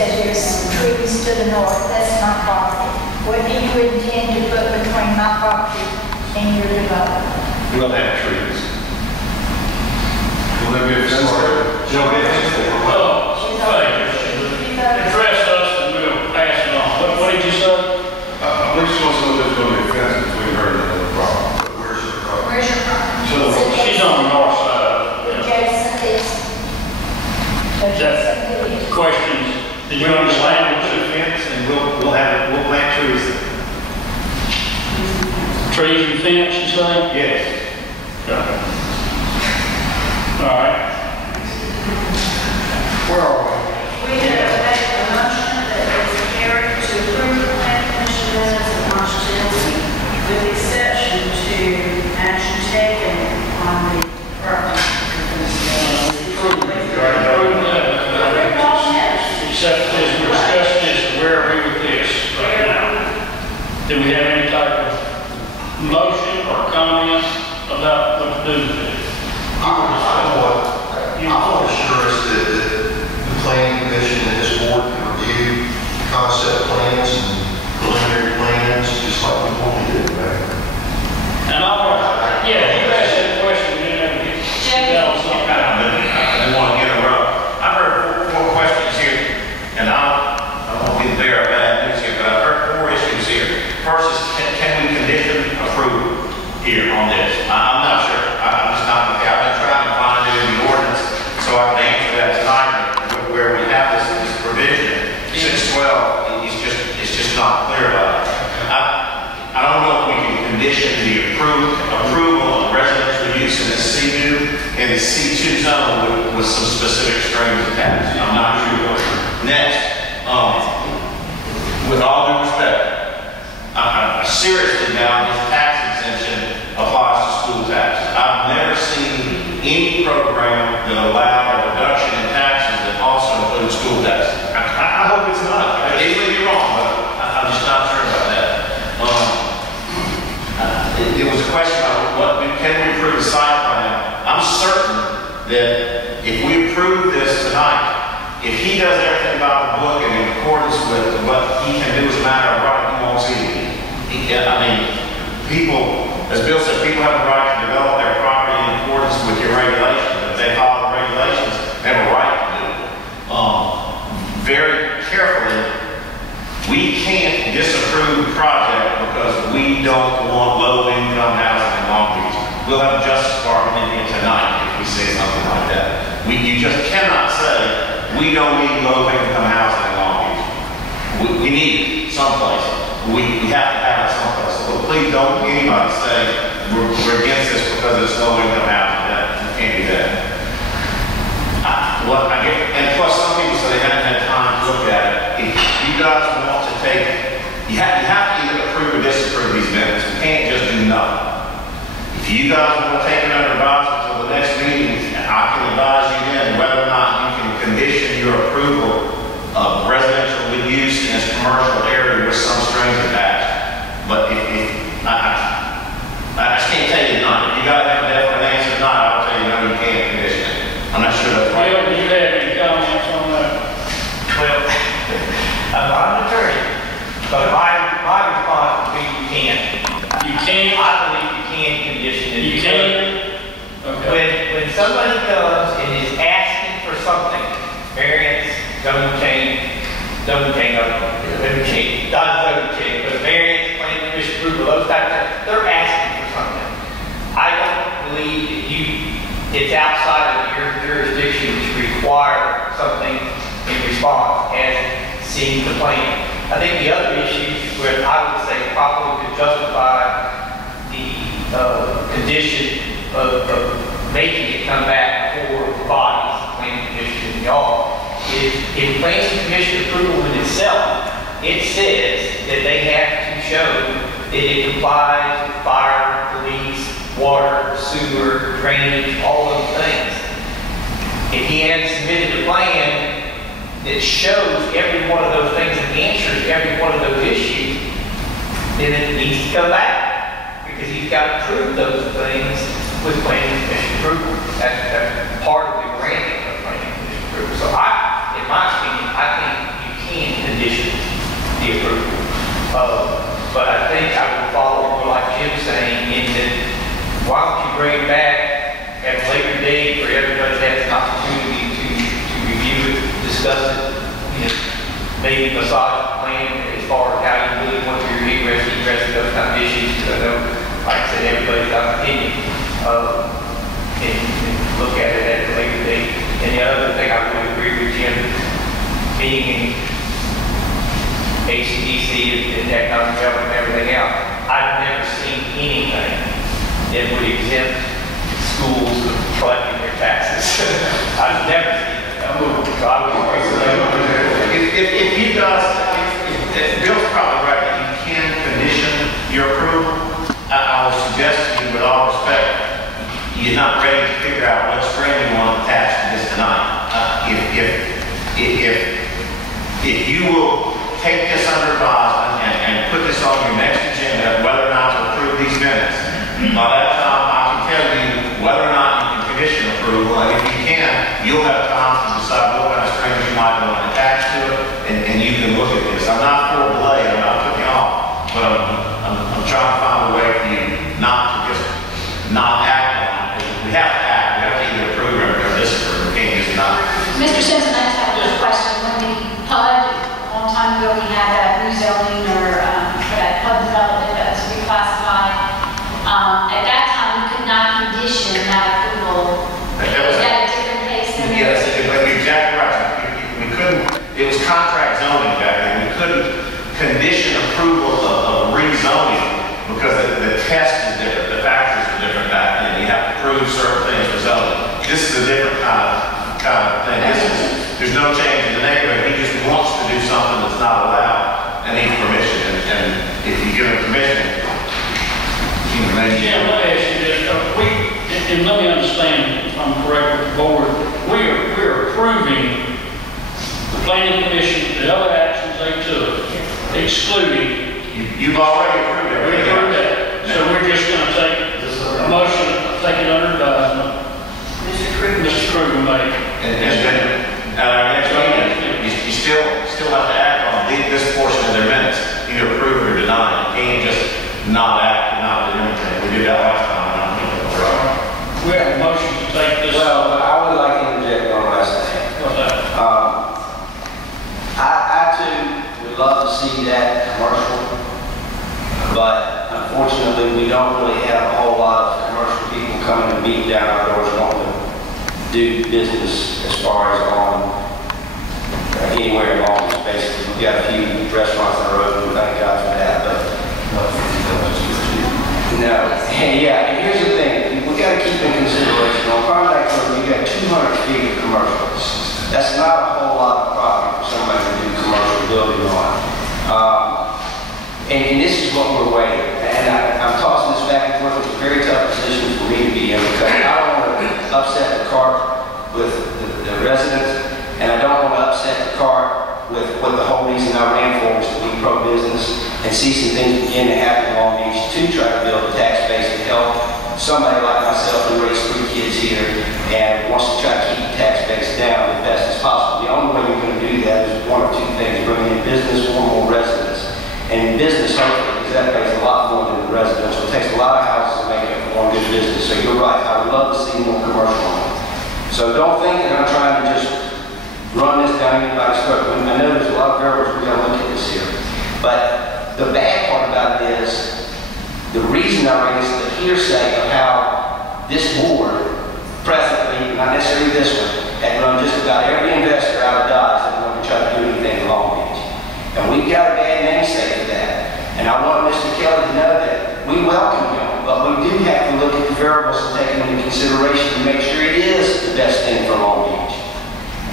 said there's some trees to the north, that's my property. What do you intend to put between my property and your development? We'll have trees. Will there be a fence there? There'll be a fence there. Well, address us and we'll pass it on. What did you say? I believe she wants to know if there's going to be a fence between her and the property. But where's your property? Where's your property? So she's on the north side. Adjacent is. Adjacent is. Questions? Did you understand? We'll put a fence and we'll plant trees. Trees and fence, you say? Yes. Okay. All right. Where are we? We have made a motion that is carried to approve the plan commission minutes of March 10th, with exception to action taken on the property. Except this, we're discussing this, where are we with this right now? Do we have any type of motion or comment about what to do with it? I want to assure us that the planning commission and this board can review concept plans and preliminary plans just like we normally do, right? And you asked that question, we didn't ever get on something. I don't want to interrupt. I've heard four questions here, and I won't be there about that news here, but I've heard four issues here. First is, can we condition approval here on this? I'm not sure. I'm just not, I've been trying to find it in the ordinance so I can answer that tonight, where we have this provision. 612, it's just not clear about it. I don't know if we can condition the approval of residential use in the C2 and the C2 zone with some specific strings attached. I'm not sure. Next, with all due respect, I seriously doubt this tax exemption applies to school taxes. I've never seen any program that allowed a reduction in taxes that also includes school taxes. I hope it's not. I may be wrong, but I'm just not sure about that. It was a question about can we approve the site plan? I'm certain that if we approve this tonight, if he does everything about the book and in accordance with what he can do as a matter of right, he won't see it. I mean, people, as Bill said, people have the right to develop their property in accordance with your regulations. If they follow the regulations, they have a right to do it. Very carefully, we can't disapprove the project because we don't want low-income housing in Long Beach. We'll have a Justice Department in here tonight if we say something like that. You just cannot say we don't need low-income housing in Long Beach. We need it someplace. We have to have it someplace. So please don't anybody say we're against this because it's low-income housing. That can't be that. And plus, some people say they haven't had time to look at it. If you guys want to take, you have to either approve or disapprove these minutes. You can't just do nothing. If you guys want to take it under advisement until the next meeting, I can advise you then whether or not you can condition your approval of residential use in this commercial area with some strings attached. But I just can't tell you not. If you got to have a definite answer tonight, I'll tell you no, you can't condition it. I'm not sure that's right. Bill, do you have any comments on that? Well, I'm not an attorney, but my response would be you can't. You can't? I believe you can condition it. You can? Okay. When somebody comes and is asking for something, variance, zone change, but variance, planning commission approval, those types of things, they're asking for something. I don't believe that it's outside of your jurisdiction to require something in response as seeing the plan. I think the other issues where I would say probably could justify the condition of making it come back before bodies, planning commission and y'all, is in planning commission approval in itself, it says that they have to show that it complies with fire, police, water, sewer, drainage, all those things. If he had submitted a plan that shows every one of those things and answers every one of those issues, then it needs to come back because he's got to prove those things with planning commission approval. That's part of the granting of planning commission approval. So in my opinion, I think you But I think I would follow more like Jim's saying, in that, why don't you bring it back at a later date where everybody has an opportunity to review it, discuss it, you know, maybe massage the plan as far as how you really want your egress, those kind of issues. Because I know, like I said, everybody's got an opinion, and look at it at a later date. And the other thing I would agree with Jim, being in HCDC and economic development and everything else, I've never seen anything that would exempt schools from collecting their taxes. I've never seen it. So I would agree with that. If you guys, Bill's probably right, that you can condition your approval. I would suggest to you, with all respect, you're not ready to figure out what string you want attached to this tonight. If you will take this under advisement and put this on your next agenda, whether or not to approve these minutes, by that time I can tell you whether or not you can condition approval, and if you can, you'll have time to decide what kind of strings you might want to attach to it, and you can look at this. I'm not for delay, I'm not putting you off, but I'm trying to find a way for you not to just not act on it. We have to act. We have to either approve or disapprove. We can't just not. Mr. Simpson, I just have a question. When we PUD, a long time ago, we had that rezoning or that PUD development that was reclassified. At that time, we could not condition that approval. Was that a different case than Yes, you're exactly right. We couldn't, it was contract zoning back then. We couldn't condition approval of rezoning because the test is different, the factors are different back then. You have to prove certain things for zoning. This is a different kind of thing. There's no change in the neighborhood. He just wants to do something that's not allowed and needs permission. And if you give him permission, you can maybe. Yeah, let me ask you this. And let me understand if I'm correct with the board. We're approving the planning commission, the other actions they took, excluding. You've already approved We everything. approved that. So we're just going to take a motion, take it under advisement. Mr. Kruger made. And then, at our next meeting, you still have to act on this portion of their minutes, either approve or deny. You can't just not act and not do anything. We did that last time. We have a motion to take this. Well, I would like to interject on last thing. What's that? I too would love to see that commercial, but unfortunately we don't really have a whole lot of commercial people coming and beating down our doors wanting to do business as far as on anywhere in Long Beach. Basically, we've got a few restaurants on the road, and thank God for that, but no. Yeah, and here's the thing, we got to keep in consideration, on Klondike Road, you got 200 feet of commercials. That's not a whole lot of property for somebody to do commercial building on. And this is what we're waiting. And I'm tossing this back and forth. It's a very tough position for me to be in because I don't want to upset the cart with the residents, and I don't want to upset the cart with what the whole reason I ran for was to be pro-business and see some things begin to happen in Long Beach to try to build a tax base and help somebody like myself who raised 3 kids here and wants to try to keep the tax base down as best as possible. The only way you're going to do that is one or two things: bringing in business or more residents. And business, hopefully, because that pays a lot more than the residential. It takes a lot of houses to make up for one good business. So you're right, I would love to see more commercial on it. So don't think that I'm trying to just run this down anybody's throat. I know there's a lot of variables we got to look at this here. But the bad part about it is, the reason I raised the hearsay of how this board, presently, not necessarily this one, had run just about every investor out of Dodge that wanted to try to do anything in Long Beach. And we've got a bad namesake for that. And I want Mr. Kelly to know that we welcome him, but we do have to look at the variables and take them into consideration to make sure it is the best thing for Long Beach.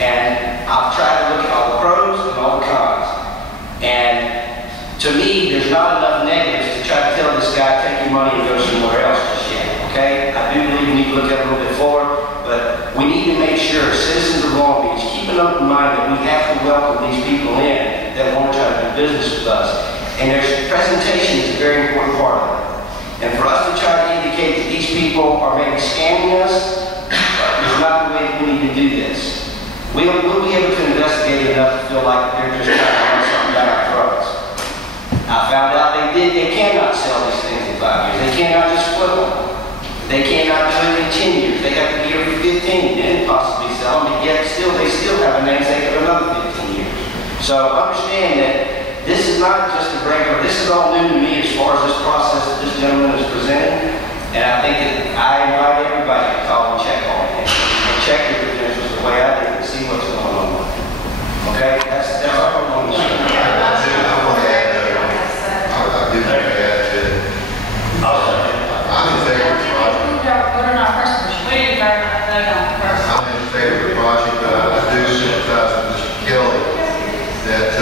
And I've tried to look at all the pros and all the cons. And to me, there's not enough negatives to try to tell this guy, take your money and go somewhere else just yet, okay? I do believe we need to look at it a little bit forward, but we need to make sure, citizens of Long Beach, keep an open mind that we have to welcome these people in that want to try to do business with us. And their presentation is a very important part of it. And for us to try to indicate that these people are maybe scamming us, is not the way that we need to do this. We'll be able to investigate enough to feel like they're just trying to run something down our throats. I they cannot sell these things in 5 years. They cannot just flip them. They cannot do it in 10 years. They have to be every 15 and possibly sell them, but yet still, they still have a namesake of another 15 years. So understand that this is not just a regular, this is all new to me as far as this process that this gentleman is presenting. And I think that I invite everybody to call and check on it and check your credentials the way I did and see what's going on. Okay? That's all I'm going to say. I want to add that. I do want to add that I'm in favor of the project. Vote on our first motion. We didn't vote on the first. I'm in favor of the project, but I do sympathize with Mr. Kelly that,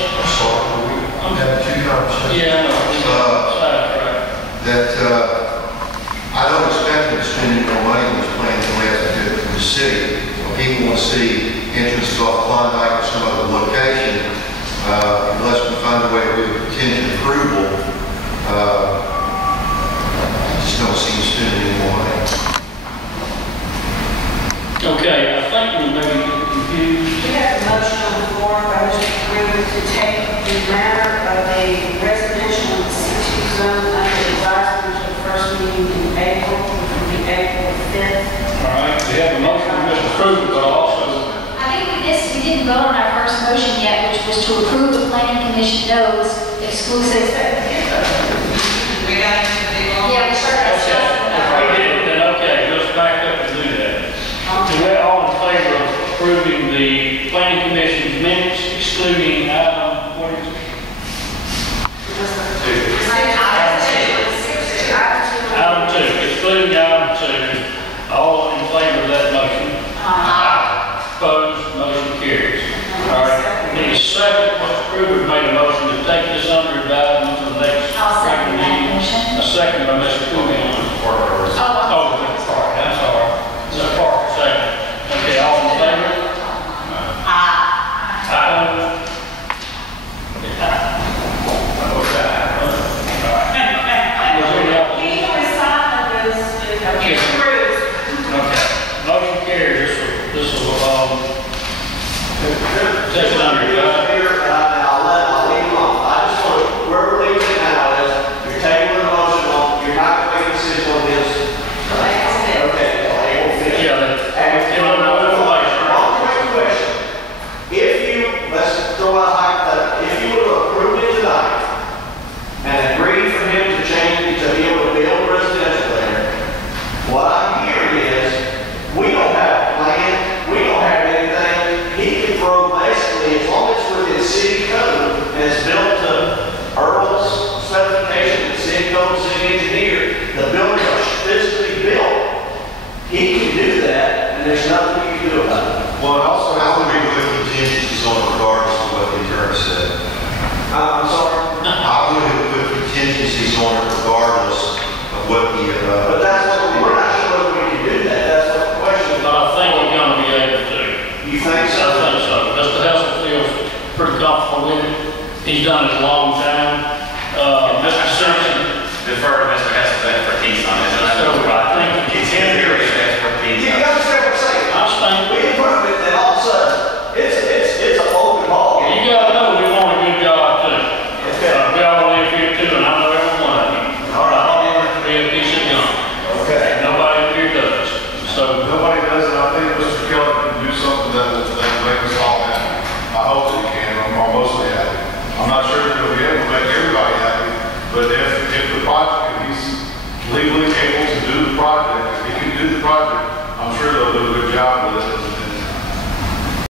I'm having two conversations. Yeah, I know. That I don't expect him to spend any more money on this plan than we have to do it for the city. When people want to see entrances off Klondike or some other location, unless we find a way to do contingent approval, I just don't see him spending any more money. Okay, I think we may be confused. We have a motion on the floor by Mr. Green to take the matter of a residential and C2 zone under advisement to the first meeting in April, which will be April 5th. All right, we have a motion from Mr. Krueger, but also, I think we didn't vote on our first motion yet, which was to approve the planning commission notes exclusive. Yeah, we started discussing if that. we did, then okay, let's back up and do that. So we're all in favor of approving the planning commission's minutes excluding item, what is it? Item 2, excluding item 2. All in favor of that motion? Opposed, motion carries. All right, need a second. Mr. Krueger made a motion to take this under advisement to the next I'll second regular that meeting. motion. A second by Mr. Krueger. Oh, Mr. Parker, I'm sorry. Mr. Parker, second. Okay, all in favor? Aye. Was there any opposition? He resigned this, approved. Okay, motion carries. This will, take it under advisement. I'll leave it alone. I just want to, where we're leaving it now is, you're taking the motion on, you're not making a decision on this. Okay, April 5th. Yeah, And we don't know information. One quick question. If you, let's throw out hypothetical, if you would have approved it tonight and agreed for him to change it to be able to build residential there, what I'm hearing is, we don't have a plan, we don't have anything. He can throw basically, as long as it's within city code and it's built to Earl's specification, the city code, city engineer, the buildings are physically built. He can do that, and there's nothing you can do about it. Well, and also, I would agree with contingencies on it regardless of what the attorney said. I'm sorry, I would have put contingencies on it regardless of what the, but that's what, we're not sure whether we can do that. That's what the question is. But I think we're going to be able to. You think I so? think so. Mr. Hessel feels pretty comfortable with it. He's done it a long time. Mr. Simpson, Defer to Mr. Hessel's expertise on this. So, I think He's here, his expertise. You understand what I'm saying? I understand. We approve it, then all of a sudden, it's an open ball game. You gotta know we want a good job too. Okay. We all live here too, and I know every one of you. All right, I don't want it to be a piece of gum. Okay. Nobody here does. So, Nobody does it. I think Mr. Kelly can do something that will make us all happy. I hope that he can, or mostly happy. I'm not sure if he'll be able to make everybody happy, but if the project, if he's legally able to do the project, if he can do the project, I'm sure they'll do a good job with